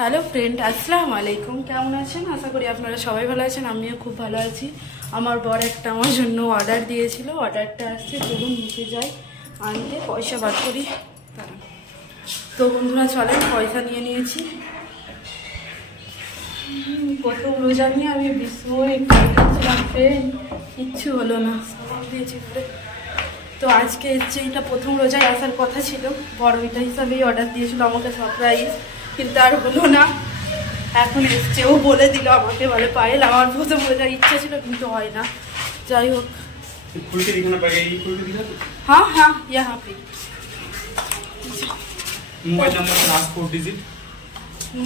Hello friend, আসসালামু আলাইকুম। কেমন আছেন? আশা করি আপনারা সবাই ভালো আছেন। আমিও খুব ভালো আছি। আমার বর একটা আমার জন্য অর্ডার দিয়েছিল, অর্ডারটা আসছে। চলুন নিতে যাই আনতে, পয়সা বার করি। তো বন্ধুরা চলেন, পয়সা নিয়ে নিয়েছি। প্রথম রোজা নিয়ে আমি বিস্ময় ছিলাম ফ্রেন্ড, কিচ্ছু হলো না দিয়েছি বলে। তো আজকে হচ্ছে এটা প্রথম রোজায় আসার কথা ছিল, বড় এটা হিসাবেই অর্ডার দিয়েছিল আমাকে, সারপ্রাইজ। কিন্তু আর হলো না, এখন এসছে। ও বলে দিল আমাকে, বলে পায়েল আমার প্রথম রোজার ইচ্ছা ছিল কিন্তু হয় না। যাই হোক, हाँ हाँ यहाँ पे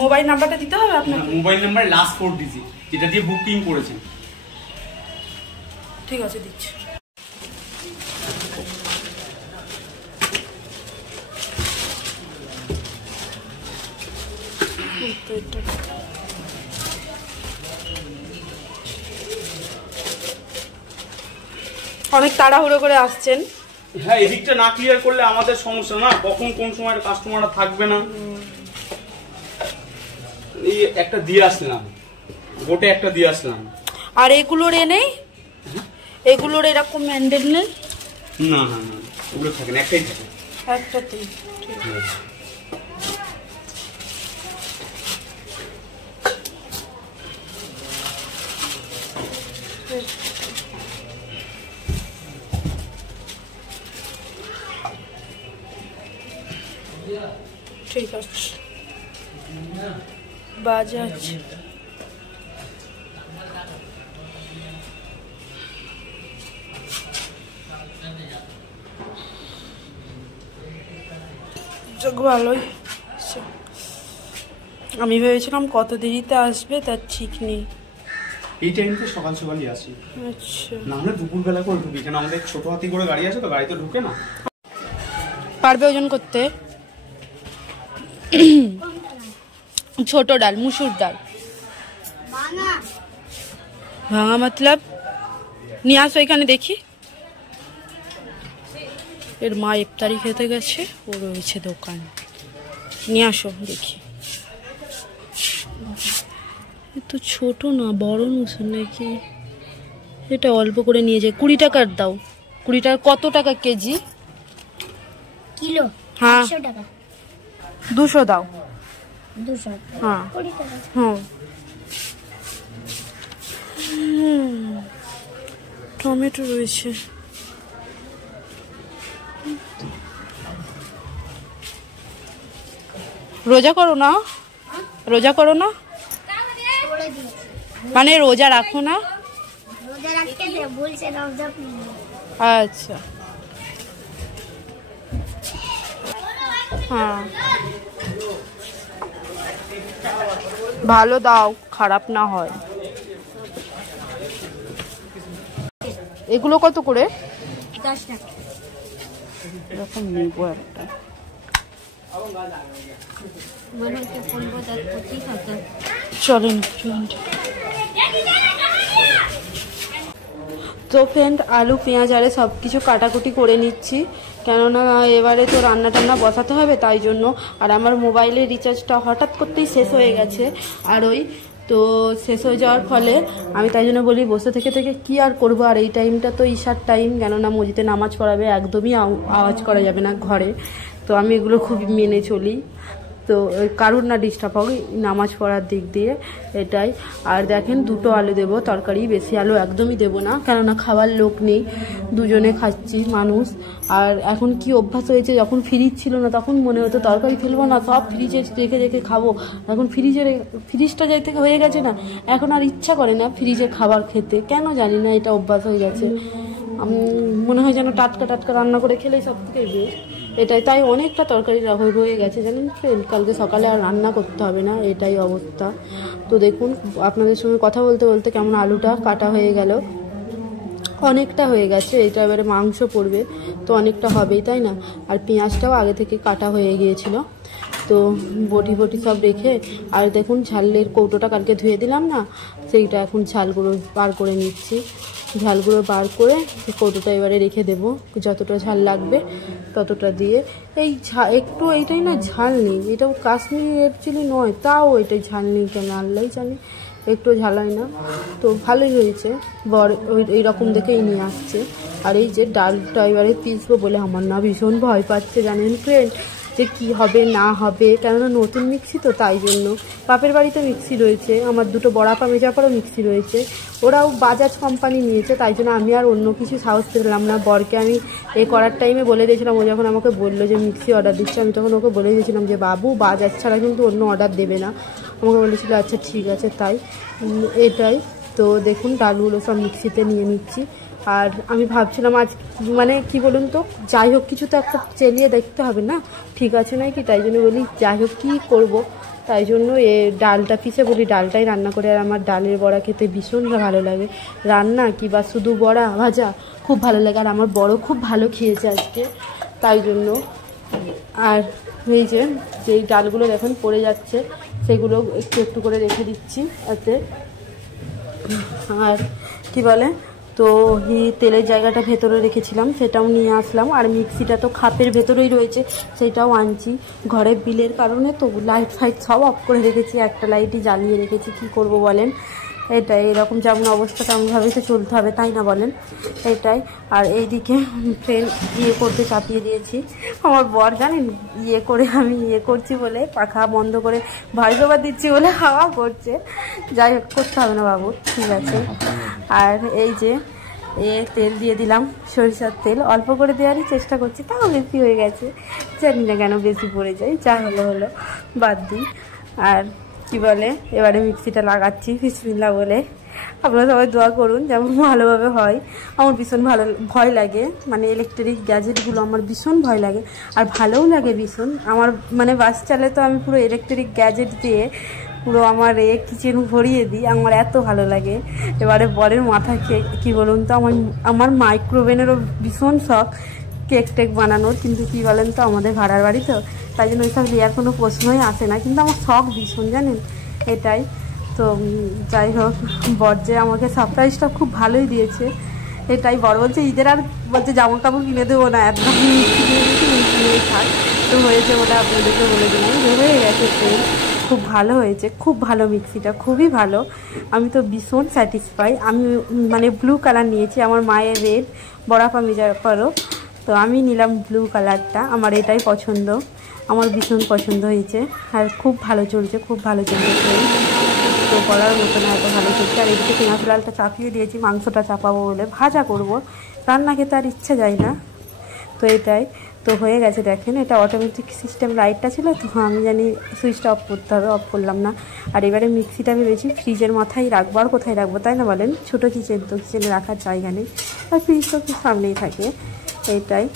মোবাইল নাম্বারটা দিতে হবে আপনাকে। মোবাইল নাম্বার লাস্ট 4 ডিজিট যেটা দিয়ে বুকিং করেছেন। ঠিক আছে, দিচ্ছি। অনেক তাড়াহুড়ো করে আসছেন। হ্যাঁ, এদিকটা না ক্লিয়ার করলে আমাদের সমস্যা না, কখন কোন সময় কাস্টমাররা থাকবে না। এই একটা দিয়ে আসলাম, গোটে একটা দিয়ে আসলাম। আর এগুলোর নেই, এগুলোর এরকম হ্যান্ডেল নেই? না না না, ওগুলো থাকে না, একটাই থাকে। একটাতেই ঠিক আছে। ঠিক আছে, বাজাজ ভালোই। আমি ভেবেছিলাম কত দেরিতে আসবে তার ঠিক নেই। এই টাইমটা সকাল সকালই আসি। আচ্ছা, না হলে দুপুরবেলা করে ঢুকি, কেন আমাদের ছোট হাতি করে গাড়ি আছে তো, গাড়িতে ঢুকে না। পারবে ওজন করতে? ছোট ডাল, মুসুর ডাল ভাঙা মতলব নিয়ে আসো এখানে দেখি। এর মা ইফতারি খেতে গেছে, ও রয়েছে দোকান, নিয়ে আসো দেখি। তো ছোট না, বড় মুসুর নাকি? এটা অল্প করে নিয়ে যায়। 20 টাকার দাও। 20 টাকা কত টাকা কেজি? কিলো? হ্যাঁ 100 টাকা। 200 দাও। 200? হ্যাঁ 20 টাকা। হুম, টমেটো রয়েছে। রোজা করো না? রোজা করো না করে দিয়েছি। মানে রোজা রাখো না? রোজা রাখতে দে, বলছে রোজা। আচ্ছা, হ্যাঁ ভালো দাও, খারাপ না হয়। এগুলো কত করে? 10 টাকা। এরকম নেবো একটা। মনে হচ্ছে 15-25 টাকা। চলেন ফ্রেন্ড। তো ফ্রেন্ড, আলু পেঁয়াজ আরে সব কিছু কাটাকুটি করে নিচ্ছি, কেননা এবারে তো রান্না টান্না বসাতে হবে, তাই জন্য। আর আমার মোবাইলের রিচার্জটা হঠাৎ করতেই শেষ হয়ে গেছে, আর ওই তো শেষ হয়ে যাওয়ার ফলে আমি তাই জন্য বলি বসে থেকে থেকে কি আর করবো। আর এই টাইমটা তো ঈশার টাইম, কেননা মসজিদে নামাজ পড়াবে, একদমই আওয়াজ করা যাবে না ঘরে। তো আমি এগুলো খুবই মেনে চলি, তো কারুর না ডিস্টার্ব হবে নামাজ পড়ার দিক দিয়ে, এটাই। আর দেখেন, 2টো আলু দেবো তরকারি, বেশি আলু একদমই দেবো না, কেননা খাওয়ার লোক নেই, দুজনে খাচ্ছি মানুষ। আর এখন কি অভ্যাস হয়েছে, যখন ফ্রিজ ছিল না তখন মনে হতো তরকারি ফেলবো না, সব ফ্রিজে রেখে রেখে খাবো। এখন ফ্রিজটা যাই থেকে হয়ে গেছে না, এখন আর ইচ্ছা করে না ফ্রিজে খাবার খেতে, কেন জানি না, এটা অভ্যাস হয়ে গেছে। মনে হয় যেন টাটকা টাটকা রান্না করে খেলেই সব থেকে বেস্ট, এটাই। তাই অনেকটা তরকারি রয়ে গেছে জানেন ফ্রেন্ড, কালকে সকালে আর রান্না করতে হবে না, এটাই অবস্থা। তো দেখুন, আপনাদের সঙ্গে কথা বলতে বলতে কেমন আলুটা কাটা হয়ে গেল, অনেকটা হয়ে গেছে। এটা এবারে মাংস পড়বে তো অনেকটা হবেই, তাই না? আর পেঁয়াজটাও আগে থেকে কাটা হয়ে গিয়েছিল। তো বটি বটি সব রেখে, আর দেখুন ঝালের কৌটোটা কালকে ধুয়ে দিলাম না, সেইটা এখন ঝালগুলো বার করে নিচ্ছি। ঝালগুলো বার করে কৌটোটা এবারে রেখে দেবো, যতটা ঝাল লাগবে ততটা দিয়ে। এই একটু এইটাই না ঝাল নেই, এটাও কাশ্মীরি রেড চিলি নয়, তাও এটাই ঝাল নেই কেন আল্লাহই জানি, একটু ঝাল হয় না। তো ভালোই হয়েছে, এইরকম দেখেই নিয়ে আসছে। আর এই যে ডালটা এবারে পিসবো বলে আমার না ভীষণ ভয় পাচ্ছে জানেন ফ্রেন্ড, যে কী হবে না হবে, কেননা নতুন মিক্সি তো, তাই জন্য। বাপের বাড়িতে মিক্সি রয়েছে, আমার দুটো বড়াপা মেজাপারও মিক্সি রয়েছে, ওরাও বাজাজ কোম্পানি নিয়েছে, তাই জন্য আমি আর অন্য কিছু সাহস পেলাম না। বরকে আমি এই করার টাইমে বলে দিয়েছিলাম, ও যখন আমাকে বললো যে মিক্সি অর্ডার দিচ্ছে, আমি তখন ওকে বলে দিয়েছিলাম যে বাবু বাজাজ ছাড়া কিন্তু অন্য অর্ডার দেবে না। আমাকে বলেছিল আচ্ছা ঠিক আছে, তাই এটাই। তো দেখুন ডালগুলো সব মিক্সিতে নিয়ে নিচ্ছি। আর আমি ভাবছিলাম আজ মানে কি বলুন তো, যাই হোক কিছু তো একটা চেলিয়ে দেখতে হবে না, ঠিক আছে না কি, তাই জন্য বলি যাই হোক কী করবো, তাই জন্য ডালটা পিষে বলি ডালটাই রান্না করে। আর আমার ডালের বড়া খেতে ভীষণ ভালো লাগে, রান্না কি বা শুধু বড়া ভাজা খুব ভালো লাগে। আর আমার বড় খুব ভালো খেয়েছে আজকে, তাই জন্য। আর এই যে যেই ডালগুলো দেখুন পড়ে যাচ্ছে, সেগুলো একটু একটু করে রেখে দিচ্ছি এতে। আর কি বলে, তো তেলের জায়গাটা ভেতরে রেখেছিলাম, সেটাও নিয়ে আসলাম। আর মিক্সিটা তো খাপের ভেতরেই রয়েছে, সেটাও আনছি। ঘরে বিলের কারণে তো লাইট ফাইট সব অফ করে রেখেছি, একটা লাইটই জ্বালিয়ে রেখেছি, কি করব বলেন। এটাই, এরকম যেমন অবস্থা তেমনভাবেই তো চলতে হবে, তাই না বলেন। এটাই। আর এইদিকে ট্রেন করতে চাপিয়ে দিয়েছি। আমার বর জানেন করে আমি করছি বলে পাখা বন্ধ করে ভয়েস ওভার দিচ্ছি বলে হাওয়া করছে। যাই হোক করতে হবে না বাবু, ঠিক আছে। আর এই যে তেল দিয়ে দিলাম, সরিষার তেল অল্প করে দেওয়ারই চেষ্টা করছি, তাও বেশি হয়ে গেছে, জানি না কেন বেশি পড়ে যায়, যা হলো হলো, বাদ দিই। আর কি বলে, এবারে মিক্সিটা লাগাচ্ছি বিসমিল্লাহ বলে। আপনারা সবাই দোয়া করুন যেমন ভালোভাবে হয়। আমার ভীষণ ভয় লাগে, মানে ইলেকট্রিক গ্যাজেটগুলো আমার ভীষণ ভয় লাগে, আর ভালোও লাগে ভীষণ। আমার মানে বাস চালে তো আমি পুরো ইলেকট্রিক গ্যাজেট দিয়ে পুরো আমার কিচেন ভরিয়ে দিই, আমার এত ভালো লাগে। এবারে বরের মাথা কী বলুন তো, আমার মাইক্রোওভেনেরও ভীষণ শখ, কেক টেক বানানোর, কিন্তু কী বলেন তো আমাদের ভাড়ার বাড়ি তো, তাই জন্য ওইসব নেওয়ার কোনো প্রশ্নই আসে না, কিন্তু আমার শখ ভীষণ জানেন, এটাই। তো যাই হোক, বর যে আমাকে সারপ্রাইজটা খুব ভালোই দিয়েছে, এটাই। বড় বলছে ঈদের আর বলছে জামা কাপড় কিনে দেবো না, একদম কিনেই থাক। তো হয়েছে বলে আপনাদেরকে বলে দিলাম যে হয়ে গেছে, খুব ভালো হয়েছে, খুব ভালো মিক্সিটা, খুবই ভালো। আমি তো ভীষণ স্যাটিসফাই। আমি মানে ব্লু কালার নিয়েছি, আমার মায়ের রেড, বড়াপা মেজাপারও, তো আমি নিলাম ব্লু কালারটা, আমার এটাই পছন্দ, আমার ভীষণ পছন্দ হয়েছে। আর খুব ভালো চলছে, খুব ভালো চলছে, তো বলার মতো না, এত ভালো চলছে। আর এদিকে পেঁয়াজ লালটা চাপিয়ে দিয়েছি, মাংসটা চাপাবো বলে, ভাজা করব, রান্না খেতে আর ইচ্ছে যায় না, তো এটাই। তো হয়ে গেছে দেখেন, এটা অটোমেটিক সিস্টেম লাইটটা ছিল তো, আমি জানি সুইচটা অফ করতে হবে, অফ করলাম না। আর এবারে মিক্সিটা ভেবেছি ফ্রিজের মাথায় রাখবো, আর কোথায় রাখবো তাই না বলেন, ছোটো কিচেন তো, কিচেনে রাখার জায়গা নেই, আর ফ্রিজ তো কি সামনেই থাকে, এইটাই।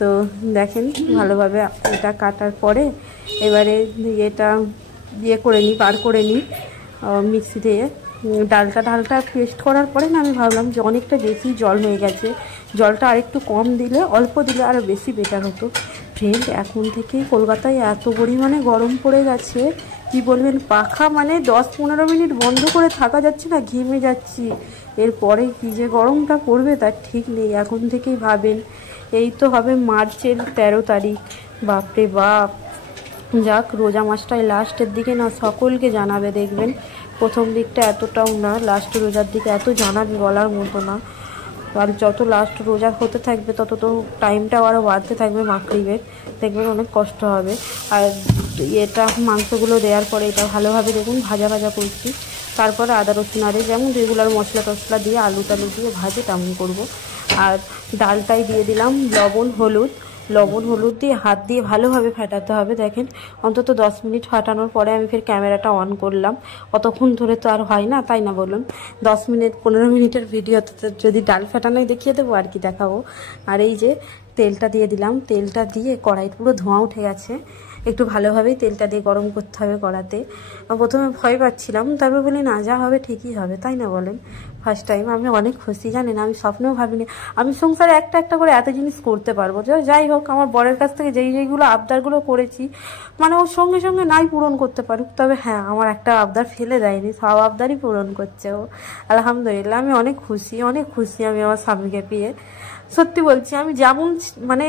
তো দেখেন ভালোভাবে এটা কাটার পরে এবারে এটা করে নিই, বার করে নিই মিক্সি দিয়ে। ডালটা পেস্ট করার পরে না আমি ভাবলাম যে অনেকটা বেশি জল হয়ে গেছে, জলটা আরেকটু কম দিলে, অল্প দিলে আরও বেশি বেটার হতো। ফ্রেন্ড, এখন থেকেই কলকাতায় এত পরিমাণে গরম পড়ে গেছে, কি বলবেন, পাখা মানে 10-15 মিনিট বন্ধ করে থাকা যাচ্ছে না, ঘেমে যাচ্ছি। এরপরে কী যে গরমটা পড়বে তার ঠিক নেই, এখন থেকেই ভাবেন। এই তো হবে মার্চের 13 তারিখ, বাপরে বাপ। যাক, রোজা মাসটাই লাস্টের দিকে না সকলকে জানাবে, দেখবেন প্রথম দিকটা এতটাও না, লাস্ট রোজার দিকে এত জানাবে বলার মতো না। আর যত লাস্ট রোজা হতে থাকবে তত তো টাইমটাও আরও বাড়তে থাকবে মাগরিবের, দেখবেন অনেক কষ্ট হবে। আর এটা মাংসগুলো দেওয়ার পরে এটা ভালোভাবে দেখুন ভাজা করছি, তারপরে আদা রসুন আরে যেমন রেগুলার মশলা টশলা দিয়ে আলু টালু দিয়ে ভাজে তেমন করব। আর ডালটাই দিয়ে দিলাম লবণ হলুদ দিয়ে হাত দিয়ে ভালোভাবে ফাটাতে হবে। দেখেন অন্তত 10 মিনিট ফাটানোর পরে আমি ফের ক্যামেরাটা অন করলাম, অতক্ষণ ধরে তো আর হয় না, তাই না বলুন। 10 মিনিট 15 মিনিটের ভিডিওতে যদি ডাল ফাটানোই দেখিয়ে দেবো আর কি দেখাবো। আর এই যে তেলটা দিয়ে দিলাম, তেলটা দিয়ে কড়াই পুরো ধোঁয়া উঠে গেছে, একটু ভালোভাবেই তেলটা দিয়ে গরম করতে হবে কড়াতে। প্রথমে ভয় পাচ্ছিলাম, তারপর বলি না, যা হবে ঠিকই হবে, তাই না বলেন? ফার্স্ট টাইম আমি অনেক খুশি, জানেন আমি স্বপ্নেও ভাবিনি আমি সংসারে একটা একটা করে এত জিনিস করতে পারবো। যাই হোক, আমার বরের কাছ থেকে যেইগুলো আবদারগুলো করেছি, মানে ওর সঙ্গে সঙ্গে নাই পূরণ করতে পারুক, তবে হ্যাঁ আমার একটা আবদার ফেলে দেয়নি, সব আবদারই পূরণ করছে ও, আলহামদুলিল্লাহ। আমি অনেক খুশি আমি আমার স্বামীকে পেয়ে। সত্যি বলছি, আমি যেমন মানে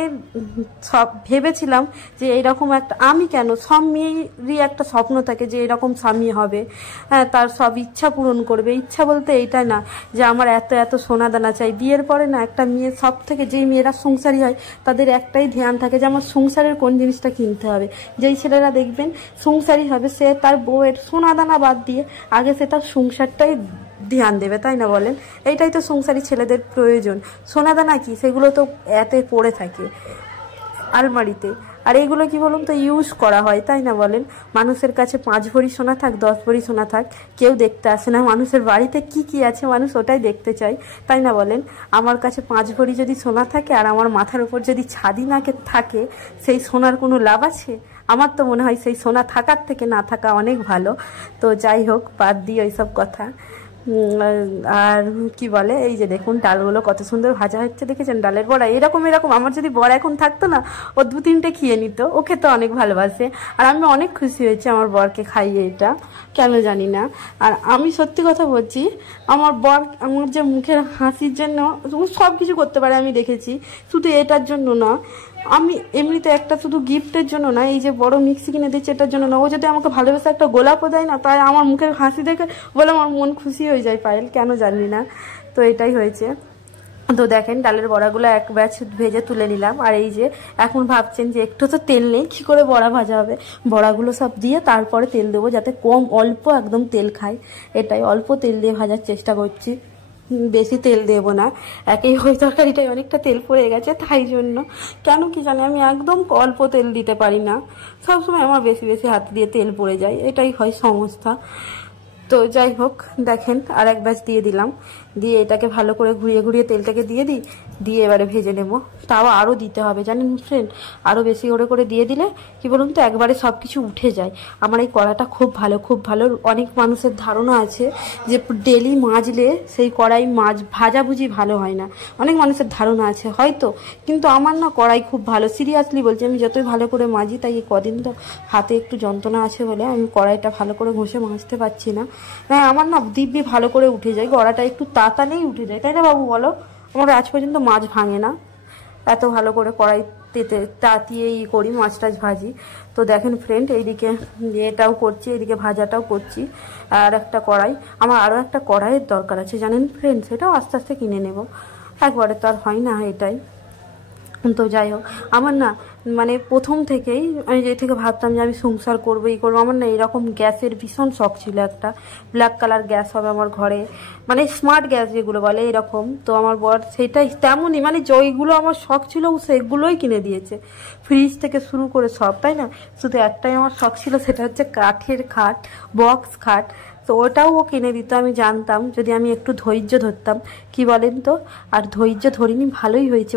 সব ভেবেছিলাম যে এইরকম একটা, আমি কেন, সব মেয়েরই একটা স্বপ্ন থাকে যে এরকম স্বামী হবে, হ্যাঁ তার সব ইচ্ছা পূরণ করবে। ইচ্ছা বলতে এইটা না যে আমার এত এত সোনা দানা চাই। বিয়ের পরে না একটা মেয়ে, সব থেকে যেই মেয়েরা সংসারী হয় তাদের একটাই ধ্যান থাকে যে আমার সংসারের কোন জিনিসটা কিনতে হবে। যেই ছেলেরা দেখবেন সংসারী হবে, সে তার বউয়ের সোনা দানা বাদ দিয়ে আগে সে তার সংসারটাই ধ্যান দেবে, তাই না বলেন? এইটাই তো সংসারী ছেলেদের প্রয়োজন। সোনাদানা কি, সেগুলো তো এতে পড়ে থাকে আলমারিতে, আর এইগুলো কি বলুন তো ইউজ করা হয়, তাই না বলেন? মানুষের কাছে 5 ভরি সোনা থাক 10 ভরি সোনা থাক, কেউ দেখতে আসে না। মানুষের বাড়িতে কি কি আছে মানুষ ওটাই দেখতে চায়, তাই না বলেন? আমার কাছে 5 ভরি যদি সোনা থাকে আর আমার মাথার উপর যদি ছাদি না থাকে, সেই সোনার কোনো লাভ আছে? আমার তো মনে হয় সেই সোনা থাকার থেকে না থাকা অনেক ভালো। তো যাই হোক, বাদ দিয়ে ওইসব কথা। আর কি বলে, এই যে দেখুন ডালগুলো কত সুন্দর ভাজা হচ্ছে, দেখেছেন? ডালের বড়া এরকম আমার যদি বড় এখন থাকতো না, ও 2-3টে খেয়ে নিত। ও খেতে অনেক ভালোবাসে, আর আমি অনেক খুশি হয়েছি আমার বরকে খাইয়ে, এটা কেন জানি না। আর আমি সত্যি কথা বলছি, আমার বর আমার যে মুখের হাসির জন্য সব কিছু করতে পারে আমি দেখেছি, শুধু এটার জন্য না। আমি এমনিতে একটা শুধু গিফটের জন্য না, এই যে বড় মিক্সি কিনে দিচ্ছে এটার জন্য না, ও যদি আমাকে ভালোবেসে একটা গোলাপও দেয় না, তাই আমার মুখের হাসি দেখে বলে আমার মন খুশি হয়ে যায় পায়েল, কেন জানি না। তো এটাই হয়েছে। তো দেখেন ডালের বড়াগুলো এক ব্যাচ ভেজে তুলে নিলাম। আর এই যে এখন ভাবছেন যে একটু তো তেল নেই, কী করে বড়া ভাজা হবে? বড়াগুলো সব দিয়ে তারপরে তেল দেবো, যাতে অল্প একদম তেল খায়, এটাই অল্প তেল দিয়ে ভাজার চেষ্টা করছি, বেশি তেল দেবো না। একই ওই তরকারিটাই অনেকটা তেল পড়ে গেছে, তাই জন্য কেন কি জানি আমি একদম অল্প তেল দিতে পারি না, সবসময় আমার বেশি বেশি হাত দিয়ে তেল পড়ে যায়, এটাই হয় সমস্যা। তো যাই হোক, দেখেন আর এক ব্যাচ দিয়ে দিলাম, দিয়ে এটাকে ভালো করে ঘুরিয়ে ঘুরিয়ে তেলটাকে দিয়ে এবারে ভেজে নেব। তাও আরও দিতে হবে জানেন ফ্রেন্ড, আরও বেশি করে দিয়ে দিলে কি বলুন তো একবারে সব কিছু উঠে যায়। আমার এই কড়াটা খুব ভালো। অনেক মানুষের ধারণা আছে যে ডেলি মাজলে সেই কড়াই ভাজাভুজি ভালো হয় না, অনেক মানুষের ধারণা আছে হয়তো, কিন্তু আমার না কড়াই খুব ভালো, সিরিয়াসলি বলছি। আমি যতই ভালো করে মাজি, তাই এই কদিন তো হাতে একটু যন্ত্রণা আছে বলে আমি কড়াইটা ভালো করে ঘষে মাজতে পারছি না। হ্যাঁ আমার না দিব্যি ভালো করে উঠে যায়, কড়াটা একটু তাড়াতাড়ি উঠে যায়, তাই না বাবু বলো? আমার আজ পর্যন্ত মাছ ভাঙে না, এত ভালো করে কড়াইতে তাতিয়েই করি, মাছ টাছ ভাজি। তো দেখেন ফ্রেন্ড, এইদিকে এটাও করছি, এইদিকে ভাজাটাও করছি। আর একটা কড়াই, আমার আরও একটা কড়াইয়ের দরকার আছে জানেন ফ্রেন্ড, সেটাও আস্তে আস্তে কিনে নেব, একবারে তো আর হয় না এটাই। তো যাই হোক, আমার না মানে প্রথম থেকেই আমি যে থেকে ভাবতাম যে আমি সংসার করবো আমার না এরকম গ্যাসের ভীষণ শখ ছিল, একটা ব্ল্যাক কালার গ্যাস হবে আমার ঘরে, মানে স্মার্ট গ্যাস যেগুলো বলে এরকম। তো আমার বর সেটাই তেমনই, মানে যেইগুলো আমার শখ ছিল সেগুলোই কিনে দিয়েছে, ফ্রিজ থেকে শুরু করে সব, তাই না? শুধু একটাই আমার শখ ছিল, সেটা হচ্ছে কাঠের খাট, বক্স খাট। তো ওটাও ও কিনে দিত, আমি জানতাম যদি আমি একটু ধৈর্য ধরতাম, কি বলেন তো? আর ধৈর্য ধরিনি, ভালোই হয়েছে,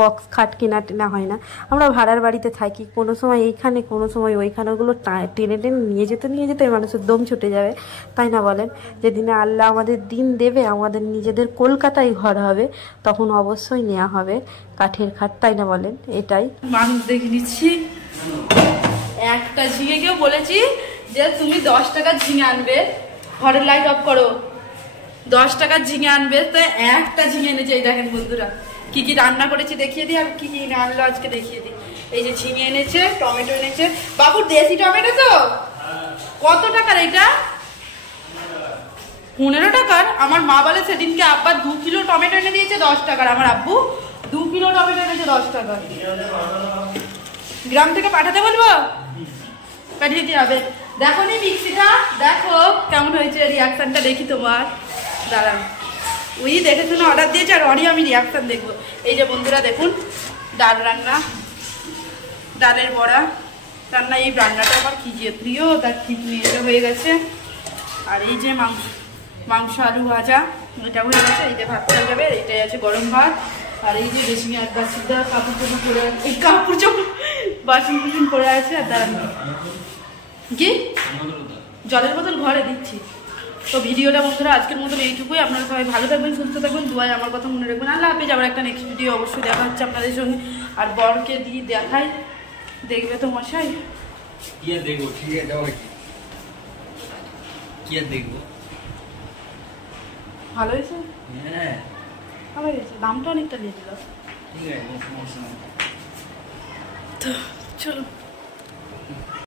বক্স খাট কেনা হয় না। আমরা ভাড়ার বাড়িতে থাকি, কোনো সময় এইখানে কোনো সময় ওইখানে, ওগুলো টেনে নিয়ে যেতে মানুষের দম ছুটে যাবে, তাই না বলেন? যেদিনে আল্লাহ আমাদের দিন দেবে, আমাদের নিজেদের কলকাতায় ঘর হবে, তখন অবশ্যই নেওয়া হবে কাঠের খাট, তাই না বলেন? এটাই মানুষ দেখে নিচ্ছি। একটা ঝিঙেকেও বলেছি যে তুমি 10 টাকার ঝিঙে আনবে, ঘরের লাইট অফ করো, 10 টাকার ঝিঙে আনবে, তো একটা ঝিঙে এনেছে। এই দেখেন বন্ধুরা কি কি রান্না করেছি দেখিয়ে দিই, আর কি কি আনলো আজকে দেখিয়ে দিই। এই যে ঝিঙে এনেছে, টমেটো এনেছে, বাবুর দেশি টমেটো তো কত টাকার? এটা 15 টাকার। আমার মা বলে সেদিনকে আব্বা 2 কিলো টমেটো এনে দিয়েছে 10 টাকার, আমার আব্বু 2 কিলো টমেটো এনেছে 10 টাকা। গ্রাম থেকে পাঠাতে বলবো, পাঠিয়ে দিয়ে হবে। দেখো নি মিক্সিটা, দেখো কেমন হয়েছে, রিয়াকশনটা দেখি তোমার, দাঁড়ান। ওই দেখে শুনে অর্ডার দিয়েছে, আর অনেক আমি রিয়াকশন দেখবো। এই যে বন্ধুরা দেখুন, ডাল রান্না, ডালের বড়া রান্না, এই রান্নাটা আমার কি যে প্রিয়, তার কি প্রিয়টা হয়ে গেছে। আর এই যে মাংস আলু ভাজা, এটা হয়ে গেছে। এই যে ভাত হয়ে যাবে, এইটাই আছে গরম ভাত। আর এই যে রেশমি একবার সিদ্ধা কাপড় চোপড় পরে, এই কাপড় চোপড় ওয়াশিং মেশিন পড়ে আছে আর দাঁড়ান কি জলের বোতল ঘরে দিচ্ছি। তো ভিডিওটা বন্ধুরা আজকের মতন এইটুকুই। আপনারা সবাই ভালো থাকবেন, সুস্থ থাকবেন, দুয়ায় আমার কথা মনে রাখবেন। আল্লাহ হাফেজ। আবার একটা নেক্সট ভিডিও অবশ্যই দেখা হচ্ছে আপনাদের সঙ্গে। আর বরকে দিয়ে দেখাই, দেখবে তো মশাই। কি আর দেখবো, ঠিক আছে যাও কি আর দেখবো। ভালো হয়েছে? হ্যাঁ ভালো হয়েছে, দামটা অনেকটা দিয়ে দিল। ঠিক আছে, সমস্যা নেই। তো চলো।